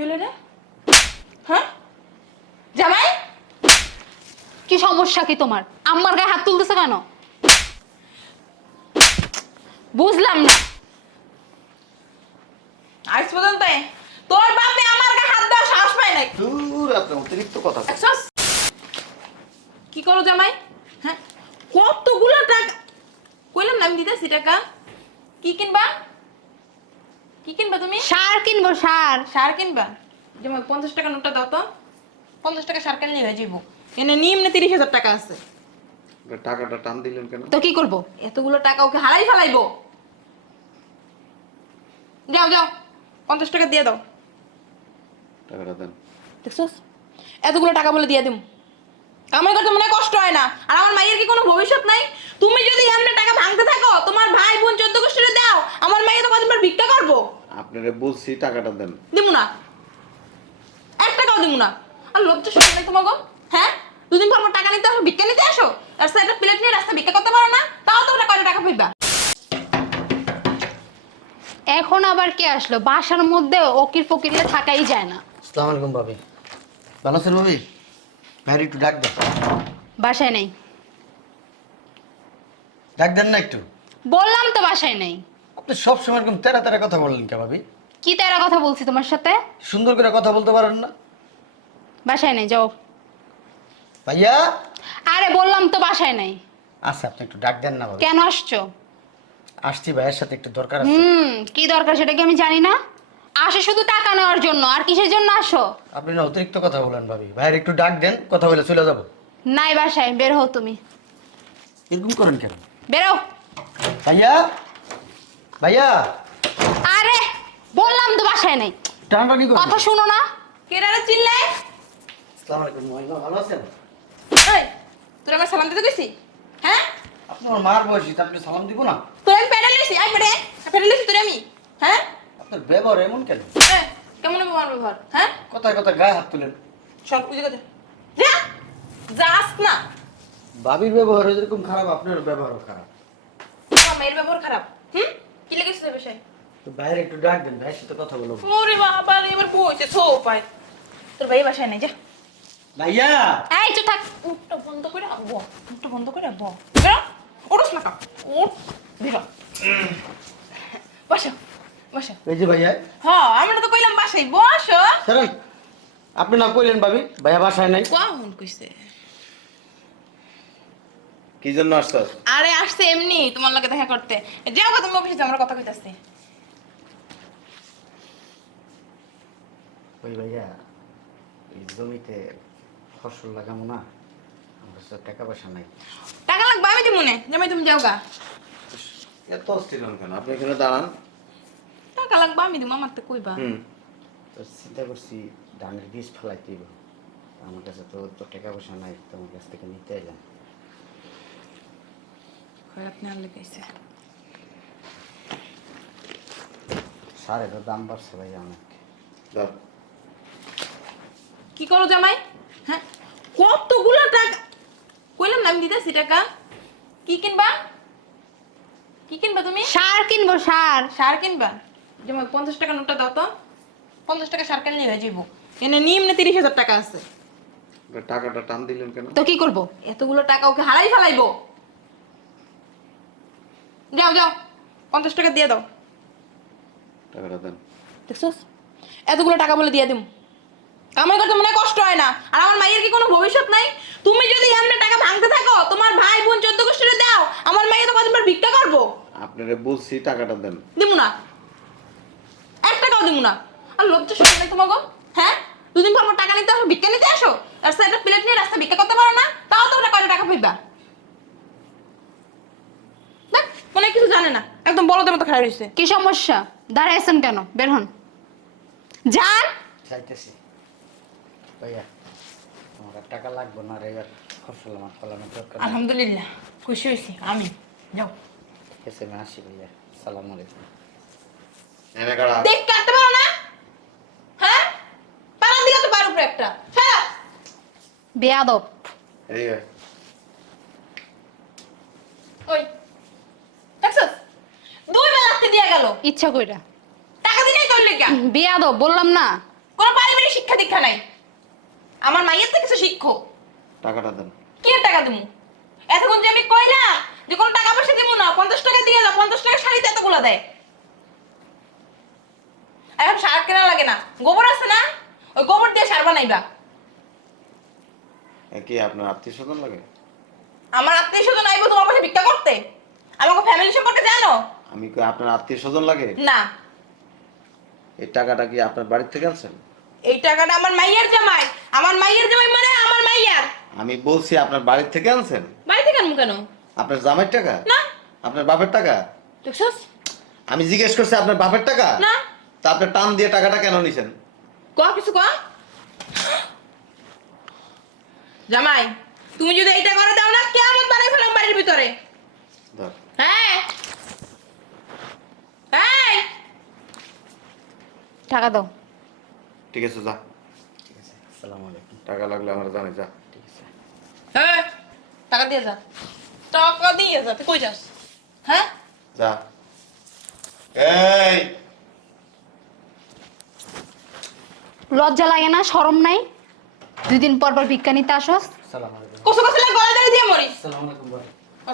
হলো রে? হ্যাঁ? জামাই? কি সমস্যা কি তোমার? আম্মার গায়ে হাত তুলতেছে কেন? বুঝলাম না। আজ পর্যন্ত তোর বাপে আমার গায়ে হাত দেওয়ার সাহস পায় নাই। দূর আপনি অতিরিক্ত কথা দেখছস? কি করো জামাই? হ্যাঁ? কতগুলো টাকা কইলাম না আমি দিতেছি টাকা। কি কিনবা? কি কিনবা তুমি? সার কিনবো সার। সার কিনবা? যেমন পঞ্চাশ টাকা নোটটা দাও তো। পঞ্চাশ টাকা সার কিনলে হয়ে যাব এনে নিম্নে তিরিশ হাজার টাকা আছে। টাকাটা টান দিলেন কেন? তো কি করব? এতগুলো টাকা ওকে হারাই ফেলাইবো। যাও যাও। পঞ্চাশ টাকা দিয়ে দাও। টাকাটা দেন। দেখছস? এতগুলো টাকা বলে দিয়ে দিম। আমার করতে মনে কষ্ট হয় না। আর আমার মায়ের কি কোনো ভবিষ্যৎ নাই? তুমি যদি এমনি টাকা ভাঙতে থাকো তোমার ভাই বোন চোদ্দ গোষ্ঠীরে দাও আমার মায়ের তো কতবার ভিক্ষা করব। আপনারে বলছি টাকাটা দেন। দিমু না। এক টাকাও দিমু না। আর লজ্জা সব নাই তোমাকে হ্যাঁ? দুদিন পর পর টাকা নিতে আসো ভিক্ষা নিতে আসো? আর একটা প্লেট নিয়ে রাস্তা ভিক্ষা করতে পারো না? তাও তোমরা কয়টা টাকা পাইবা? এখন আবার কে আসলো? বাসার মধ্যে ওকির ফকিরে থাকাই যায় না। আসসালামু আলাইকুম ভাবি। ভালো আছেন ভাবি? ভাইয়ের একটু ডাক দেন। বাসায় নেই। ডাক দেন না একটু। বললাম তো বাসায় নেই। আপনি সব সময় এরকম তেরা তেরা কথা বললেন কে ভাবি? কি তেরা কথা বলছি তোমার সাথে? সুন্দর করে কথা বলতে পারেন না। বাসায় নেই যাও। ভাইয়া? আরে বললাম তো বাসায় নেই। আচ্ছা আপনি একটু ডাক দেন না ভাবি। কেন আসছো? আসছি ভাইয়ের সাথে একটু দরকার আছে। হুম কি দরকার সেটা কি আমি জানি না? আসে শুধু টাকা নেওয়ার জন্য আর কিসের জন্য আসো? আপনি না অতিরিক্ত কথা বলেন ভাবি। ভাইয়ের একটু ডাক দেন কথা বলে চলে যাব। নাই বাসায় বের হও তুমি। এরকম করেন কেন? বেরো ভাইয়া? ভাইয়া। আরে বললাম তো বাসায় নেই। টানাটানি করেন কথা শুনো না। কেরারে চিল্লে আসসালামু আলাইকুম মহিমা ভালো আছেন? এই তোর আমার সালাম দিতে গেছি হ্যাঁ? আপনার মার বয়সী তা আপনি সালাম দিব না? তোর আমি লিছি আই পেডে পেডাল লিছি তোর আমি। হ্যাঁ? আপনার ব্যবহার এমন কেন? কেমন হবে আমার ব্যবহার হ্যাঁ? কথায় কথায় গায়ে হাত তুলেন। সব বুঝে গেছে যা যাস না। ভাবির ব্যবহার যেরকম খারাপ আপনার ব্যবহারও খারাপ। আমার মেয়ের ব্যবহার খারাপ হুম? কি লেগেছে তোর বিষয় বাইরে একটু ডাক দেন ভাইয়ের সাথে কথা বলব। ওরে বাবা রে, এবার বইছে সো তোর ভাই বাসায় নাই যা। ভাইয়া! এই চুপ থাক। মুখটা বন্ধ করে বন্ধ করে আব্বু। বেরো ওরস না ওট বেরো। বসো বসো। এই যে ভাইয়া। হ্যাঁ আমরা তো কইলাম বাসাই বসো। স্যারেন আপনি না কইলেন ভাবি ভাইয়া বাসায় নাই। কেমন কইছে? কি জন্য আসছাস? আরে আসছে এমনি তোমার লগে দেখা করতে। যাও গো তুমি অফিসে আমরা কথা কইতাছি। ওই ভাইয়া এই জমিতে ফসল না আমার কাছে টাকা পয়সা নাই। টাকা লাগবে আমি দিব মনে। জামাই তুমি যাও গা। এত অস্থির হন কেন? আপনি এখানে দাঁড়ান। টাকা লাগবে আমি দিব আমার তো কইবা। হুম। তো চিন্তা করছি ধানের বীজ ফেলাইতে হইব। আমার কাছে তো তো টাকা পয়সা নাই তোমার কাছ থেকে নিতে এলাম খয়রাত নেওয়ার লেগেছে সারের দাম বাড়ছে ভাইয়া অনেক। কি করো জামাই? হ্যাঁ কতগুলো টাকা? কইলাম না আমি দিতেছি টাকা। কি কিনবা? কি কিনবা তুমি? সার কিনবো সার। সার কিনবা? যেমন পঞ্চাশ টাকা নোটটা দাও তো। পঞ্চাশ টাকা সার কিনলে হয়ে যাব এনে নিম্নে তিরিশ হাজার টাকা আছে। টাকাটা টান দিলেন কেন? তো কি করব? এতগুলো টাকা ওকে হারাই ফেলাইবো। যাও যাও পঞ্চাশ টাকা দিয়ে দাও। টাকাটা দেন। দেখছস? এতগুলো টাকা বলে দিয়ে দিম। আমার করতে মনে কষ্ট হয় না। আর আমার মায়ের কি কোনো ভবিষ্যৎ নাই? তুমি যদি এমনি টাকা ভাঙতে থাকো তোমার ভাই বোন চোদ্দ গোষ্ঠীরে দাও আমার মাইয়ে তো কতবার ভিক্ষা করব। আপনারে বলছি টাকাটা দেন। দিমু না। এক টাকাও দিমু না। আর লজ্জা সব নাই তোমাকে হ্যাঁ? দুদিন পর পর টাকা নিতে আসো ভিক্ষা নিতে আসো। রাস্তায় একটা প্লেট নিয়ে রাস্তা ভিক্ষা করতে পারো না। তাও তোমরা কয়টা টাকা পাইবা? হয় কিছু জানে না। একদম বলদের মতো খারাপ হয়েছে কি সমস্যা? দাঁড়াইছেন কেন? বের হন। যান! চাইতেছি ভাইয়া আমার টাকা লাগবে না রে এবার ফসল আমার ফলানোর দরকার। নেই। আলহামদুলিল্লাহ খুশি হয়েছি। আমি যাও। ঠিক আছে আমি আসি ভাইয়া। সালাম আলাইকুম। এনে কাড়া দেখ কাটতে পারো না? হ্যাঁ? পাড়ার দিকে তো পারো উপরে একটা। হ্যাঁ বেয়াদব। এই ওই দেখছস দুই বেলা রাখতে দিয়া গেল ইচ্ছা কইরা। টাকা দিলেই তোর লেগা বেয়াদব বললাম না। কোনো পারিবারিক শিক্ষা দীক্ষা নাই? আমার মাইয়ের তো কিছু শিক্ষো টাকাটা দেন। কি টাকা দিমু? এতক্ষণ যে আমি কইরা যে কোনো টাকা পয়সা দিমু না পঞ্চাশ টাকা দিয়ে দাও পঞ্চাশ টাকা শাড়িতে এতগুলো দেয়। এখন সার কেনা লাগে না। গোবর আছে না? ওই গোবর দিয়ে সার বানাইবা। এ কি আপনার আত্মীয় স্বজন লাগে? আমার আত্মীয় স্বজন আইবো তোমার পাশে ভিক্ষা করতে? আমাকে ফ্যামিলি সম্পর্কে জানো? আমি কই আপনার আত্মীয় স্বজন লাগে? না। এই টাকাটা কি আপনার বাড়ির থেকে আনছেন? এই টাকাটা আমার মাইয়ার জামাই। আমার মাইয়ার জামাই মানে আমার মাইয়ার। আমি বলছি আপনার বাড়ির থেকে আনছেন? বাড়ি থেকে আনব কেন? আপনার জামাইয়ের টাকা? না। আপনার বাপের টাকা? দেখছস? আমি জিজ্ঞেস করছি আপনার বাপের টাকা? না। তা আপনি টান দিয়ে টাকাটা কেন নিছেন? ক কিছু ক? জামাই তুমি যদি এইটা করে দাও না কেমন বানাই ফেলাম বাড়ির ভিতরে। ধর। হ্যাঁ। এই! টাকা দাও। ঠিক আছে যা। ঠিক আছে আসসালামু আলাইকুম। টাকা লাগলে আমার জানে যা। ঠিক আছে। হ্যাঁ টাকা দিয়ে যা। টাকা দিয়ে যা তুই কই যাস? হ্যাঁ? যা। এই! লজ্জা লাগে না? শরম নাই? দুই দিন পর পর ভিক্ষা নিতে আসস আসসালামু আলাইকুম। কসু কসু লাগে গলা ধরে দিয়ে মরিস। আসসালামু আলাইকুম ভাই।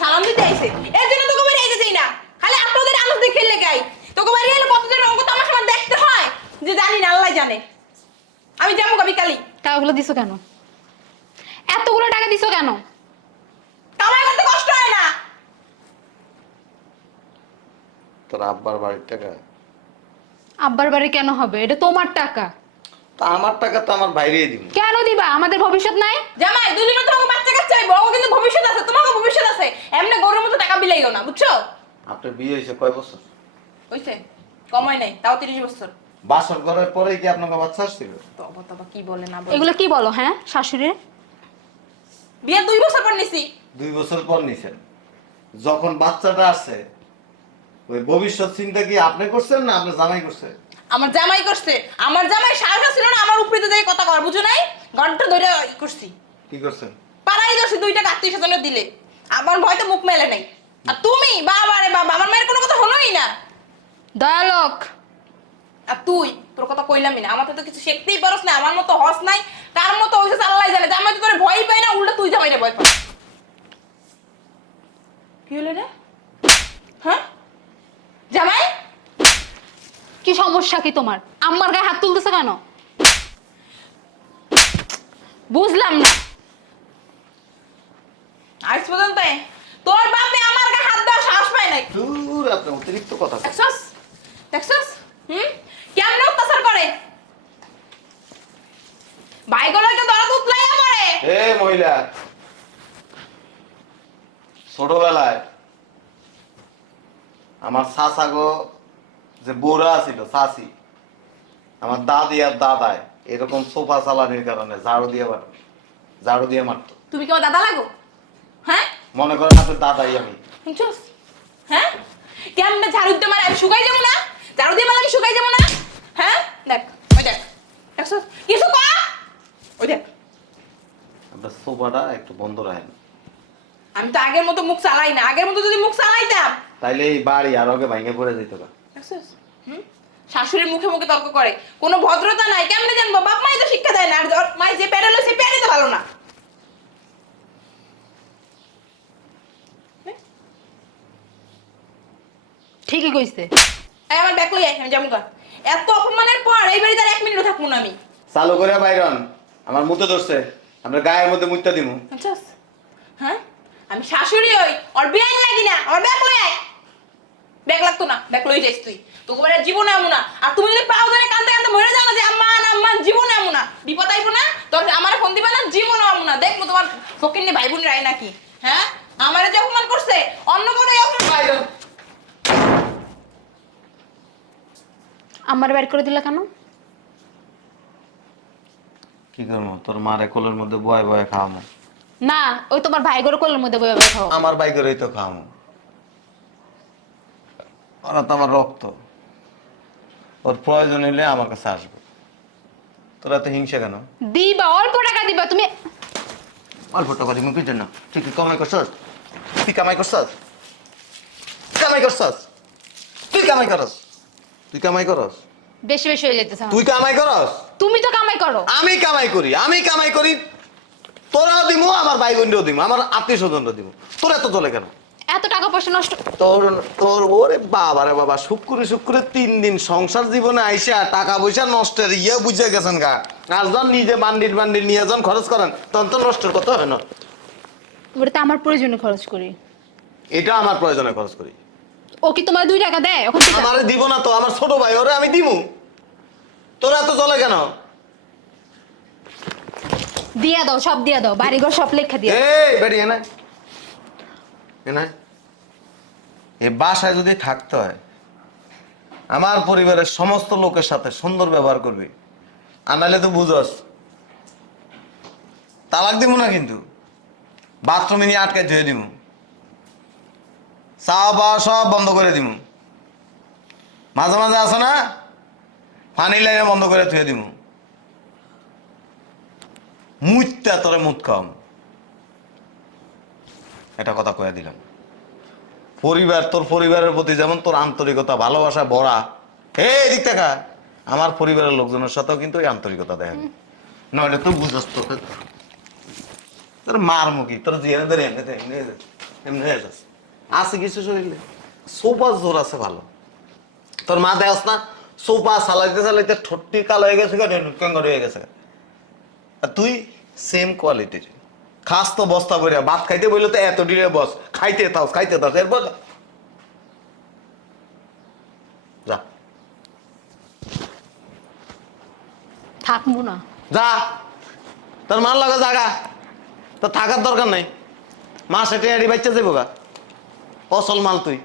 সালাম দিতে আইছে। এর জন্য তোকে বাড়ি আইতে চাই না খালি আপনাদের আনন্দ দেখে খেললে গাই তোকে বাড়ি এলে কতদিন অঙ্ক তামাশা আমার দেখতে হয় যে জানি না আল্লাহ জানে আমি যাব কবি কালি টাকাগুলো দিছো কেন? এতগুলো টাকা দিছো কেন? কামাই করতে কষ্ট হয় না। তোর আব্বার বাড়ির টাকা? আব্বার বাড়ি কেন হবে? এটা তোমার টাকা। তা আমার টাকা তো আমার বাইরেই দিব। কেন দিবা? আমাদের ভবিষ্যৎ নাই? জামাই দুদিনে তোমাকে বাচ্চা কাচ্চা হইব ও কিন্তু ভবিষ্যৎ আছে তোমাকে ভবিষ্যৎ আছে। এমনি গরুর মতো টাকা বিলাইও না বুঝছ? আপনার বিয়ে হয়েছে কয় বছর? হইছে কমাই নাই তাও তিরিশ বছর। বাসর ঘরের পরেই কি আপনাকে বাচ্চা আসছিল কি বলে না বলে? এগুলো কি বলো হ্যাঁ শাশুড়ি বিয়ের দুই বছর পর নিছি। দুই বছর পর নিছেন। যখন বাচ্চাটা আসছে ওই ভবিষ্যৎ চিন্তা কি আপনি করছেন না আপনার জামাই করছে? আমার জামাই করছে। আমার জামাই সাহস ছিল না আমার উপরে দিয়ে কথা কর বুঝো নাই? ঘণ্টা ধরে ই করছি। কি করছেন? পাড়াই করছি দুইটা আত্মীয় স্বজনের দিলে। আমার ভয় তো মুখ মেলে নাই। আর তুমি বাবা রে বাবা আমার মায়ের কোনো কথা হলোই না। দয়ালক আর তুই তোর কথা কইলামই না। আমার তো কিছু শিখতেই পারস না আমার মতো হস নাই কার মতো হইছে আল্লাহ জানে। জামাই তো তোর ভয়ই পাই না উল্টা তুই জামাই রে ভয় পাস। কি হলো রে? হ্যাঁ? জামাই? কি সমস্যা কি তোমার? আমার গায়ে হাত তুলতেছো কেন? বুঝলাম না। আজ পর্যন্ত তোর বাপে আমার গায়ে হাত দেওয়া সাহস পায় নাই। দূর আপনি অতিরিক্ত কথা। দেখছস? দেখছস হুম কেমন অত্যাচার করে ভাইগুলোকে দরদ উতলাইয়া পড়ে। এ মহিলা। ছোটবেলায় আমার শাসাগো যে বুড়া ছিল শাসি আমার দাদি আর দাদায় এরকম সোফা চালানির কারণে ঝাড়ু দিয়ে মারত ঝাড়ু দিয়ে মারতো। তুমি কি আমার দাদা লাগো? হ্যাঁ? মনে করেন আপনার দাদাই আমি। হ্যাঁ? কেমন ঝাড়ু দিতে মারে আমি শুকাই যাব না? ঝাড়ু দিয়ে মারলে আমি শুকাই যাব না? হ্যাঁ? দেখ ওই দেখ। কিছু কর। ওই দেখ। আপনার সোফাটা একটু বন্ধ রাখেন। আমি তো আগের মতো মুখ চালাই না। আগের মতো যদি মুখ চালাইতাম। তাইলে এই বাড়ি আর আগে ভাঙে পড়ে যেত না। শাশুড়ির মুখে মুখে তর্ক করে। কোনো ভদ্রতা নাই। কেমনে জানব? বাপ মাই তো শিক্ষা দেয় না। আর মাই যে প্যারেলো সে প্যারে তো ভালো না। ঠিকই কইছে। এই আমার ব্যাগ লই আয়? আমি গা। এত অপমানের পর এই বাড়িতে আর এক মিনিটও থাকব না আমি। চালু করে বাইরন। আমার মুতে ধরছে আমরা গায়ের মধ্যে মুতটা দিমু। বুঝছস হ্যাঁ? আমি শাশুড়ি হই ওর বিয়ে লাগি না আমার ব্যাগ লই আয়? ব্যাগ লাগতো না ব্যাগ লই যাইস তুই। তোকে বলে জীবনে আমু না। আর তুমি যদি পাও ধরে কান্দতে কান্দতে মরে যাও না যে আম্মা না আম্মা জীবনে আমু না। বিপদ আইবো না তোর আমার ফোন দিবা না জীবনে আমু না। দেখব তোমার ফকির ফকিন্নি ভাই বোন রাই নাকি। হ্যাঁ? আমারে যে অপমান করছে অন্য কোনো অপমান পাইলো আমার বের করে দিলা কেন? কি করব? তোর মারে কোলের মধ্যে বয়ে বয়ে খাওয়ামো না ওই তোমার ভাই কোলের মধ্যে বয়ে বয়ে খাও আমার বাইকেরই তো খাওয়ামো ওরা তো আমার রক্ত। ওর প্রয়োজন হলে আমার কাছে আসবে। তোরা তো হিংসা কেন? দিবা অল্প টাকা দিবা তুমি অল্প টাকা দিবি কি জন্য তুই কি কামাই করছস? তুই কামাই করছস? কামাই করছস? তুই কামাই করস? তুই কামাই করস? বেশি বেশি হয়ে যেতেছে আমার। তুই কামাই করস? তুমি তো কামাই করো। আমি কামাই করি আমি কামাই করি তোরাও দিমু আমার ভাই বোনরাও দিমু আমার আত্মীয় স্বজনরা দিমু। তোর এত চলে কেন? এত টাকা পয়সা নষ্ট তোর তোর ওরে বাবা রে বাবা শুক্রে শুক্রে তিন দিন সংসার জীবনে আইসা টাকা পয়সা নষ্টের ইয়ে বুঝে গেছেন গা। আর যখন নিজে বান্ডিল বান্ডিল নিয়ে যখন খরচ করেন তখন তো নষ্টের কথা হয় না। ওটা তো আমার প্রয়োজনে খরচ করি। এটা আমার প্রয়োজনে খরচ করি। ও কি তোমার দুই টাকা দেয়? ওখান থেকে আমারে দিব না তো আমার ছোট ভাই ওরে আমি দিমু। তোর এত চলে কেন? দিয়া দাও সব দিয়া দাও। বাড়িঘর সব লেখা দিয়া এই বেড়ি এনে। এনে। এ বাসায় যদি থাকতে হয় আমার পরিবারের সমস্ত লোকের সাথে সুন্দর ব্যবহার করবি। আর নাহলে তো বুঝস তালাক দিব না কিন্তু। বাথরুমে নিয়ে আটকে ধুয়ে দিব চা বা সব বন্ধ করে দিব মাঝে মাঝে আসে না? পানি লাগে বন্ধ করে ধুয়ে দিব মুইতা তোরে মুত কম এটা কথা কয়ে দিলাম। পরিবার, তোর পরিবারের প্রতি যেমন তোর আন্তরিকতা, ভালোবাসা ভরা এই দিক টাকা আমার পরিবারের লোকজনের সাথেও কিন্তু এই আন্তরিকতা দেখাবি নইলে তুই বুঝস তো, তোর মার মুখি, তোর জিয়ারে এমনি এমনি আছে কিছু শরীরে। সোপা জোর আছে ভালো। তোর মা দেওয়াস না সোপা চালাইতে চালাইতে ঠোঁটটি কালো হয়ে গেছে কেঙ্গর হয়ে গেছে আর তুই সেম কোয়ালিটির খাস তো বস্তা বইরা ভাত খাইতে বইলে তো এত ডিলে বস। খাইতে তাও খাইতে তাও এরপর যা। থাকব না যা। তোর মার লাগা জাগা তোর থাকার দরকার নাই। মা সেটা বাচ্চা যাব গা। অসল মাল তুই।